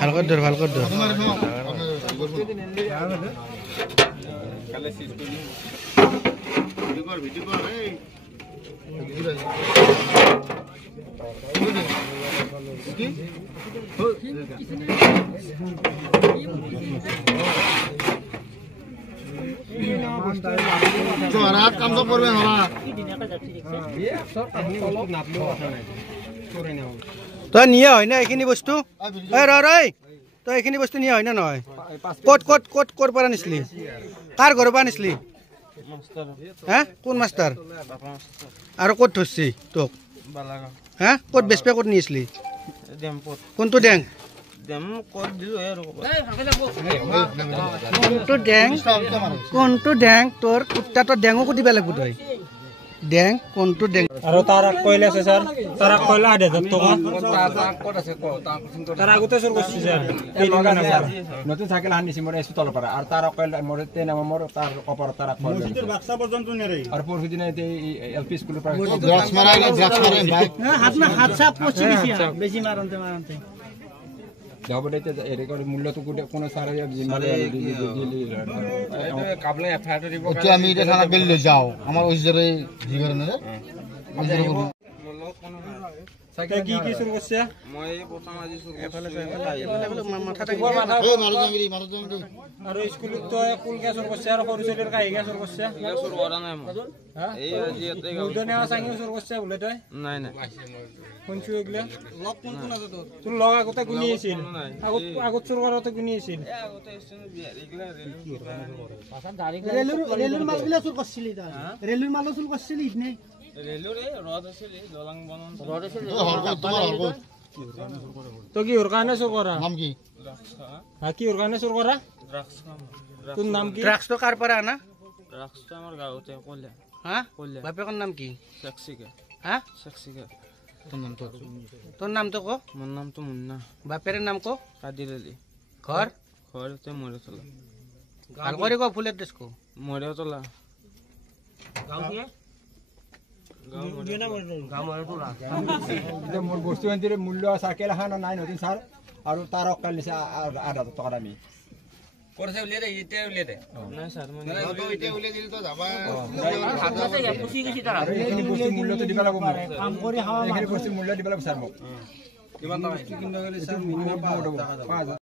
ভাল কর ধর ভাল কর ধর রাত কাম তো করবে না তই নিয়ে হয় না এইখিনি বস্তু তই এইখিনি বস্তু নিয়ে হয় না নহয় ক'ত ক'ত ক'ত ক'ৰ পৰা নিছিলি কাৰ ঘৰৰ পৰা নিছিলি হে কোন মাষ্টাৰ আৰু ক'ত ধৰছি তোক হে ক'ত বেচপে ক'ত নিছিলি কোনটো ডেং কোনটো ডেং তোৰ কুত্তাটোৰ ডেঙো কুটিব লাগিব তই ডেং কোনটো ডেং আৰু তাৰ কইলা আছে স্যাৰ তাৰ কইলা 8000 টকা তাৰ আগতে চুৰ কৰিছে স্যাৰ নতুন সাইকেল আনিছি মোৰ এসু তলৰ পৰা আৰু তাৰ কইলা মোৰ তেনে মোৰ তাৰ কপাৰ তাৰ কইলা বাক্সা পৰ্যন্ত নেৰে আৰু পৰহি দিনে এলপি স্কুলৰ পৰা ড্ৰাগছ মাৰাই ভাই হাত চাপ পচি গেছি বেছি মাৰন্তে যাব দেতে এৰে কৰি মূল্যটো কোনো সাৰে জিম্মাদাৰি কাবলে এফআইআৰ দিব এতিয়া আমি এটা থানা বেল লৈ যাও আমাৰ ওজৰে জি কৰে না সাইকেল কি চুৰ কৰিছে মই প্ৰথম আজি চুৰ এফালে মাথা মাৰো আৰু স্কুলত তো কুল কে চুৰ কৰিছে আৰু সৰু চলিৰ কাহি কে চুৰ কৰিছে চুৰ কৰা নাই মই এই আজি এতে দুজনে চাঙি চুৰ কৰিছে বোলে তই নাই নাই শুনছো এগলা লগ কোন আছে তোৰ লগ আগতে গুনি আছিল আগত চুৰ কৰাতে গুনি আছিল আগতে আছিল এগলা ৰেলৰ মালগুলা চুৰ কৰিছিলি তই ৰেলৰ মাল চুৰ কৰিছিলি ইনে ৰেলৰে ৰড আছিল দলং বনন ৰড আছিল তোমাৰ হৰকত তো কি ওৰ কানে চুৰ কৰা নাম কি কি ওৰ কানে চুৰ কৰা ড্ৰাগছ কাম তোৰ নাম কি ড্ৰাগছটো কাৰ পৰা আনা ড্ৰাগছটো আমাৰ গাঁৱতে কলে হা কলে বাপেকৰ নাম কি সেক্সিকে হা সেক্সিকে তোৰ নামটো ক মোৰ নামটো মুন্না বাপেৰ নাম ক কাদিৰ আলী ঘৰ ঘৰতে মৰে তলা ভাল কৰি ক ফুল এড্ৰেছ ক মৰে তলা মোৰ বস্তু এন্তিৰ মূল্য সাইকেল হানা নাই নতুন স্যাৰ আৰু তাৰ অকাল নিছে 8000 টকা দামি কৰিছে উলিয়াই দে ইতে উলিয়াই দে নাই স্যার মানে ইতে উলিয়াই দিল তো যাবা এইখিনি বস্তু মূল্যটো দিব লাগিব কাম কৰি হাৱা এইখিনি বস্তু মূল্য দিব লাগিব স্যাৰ মোক কিমান টকা কিনিব গলে স্যাৰ মিনিমাম 5000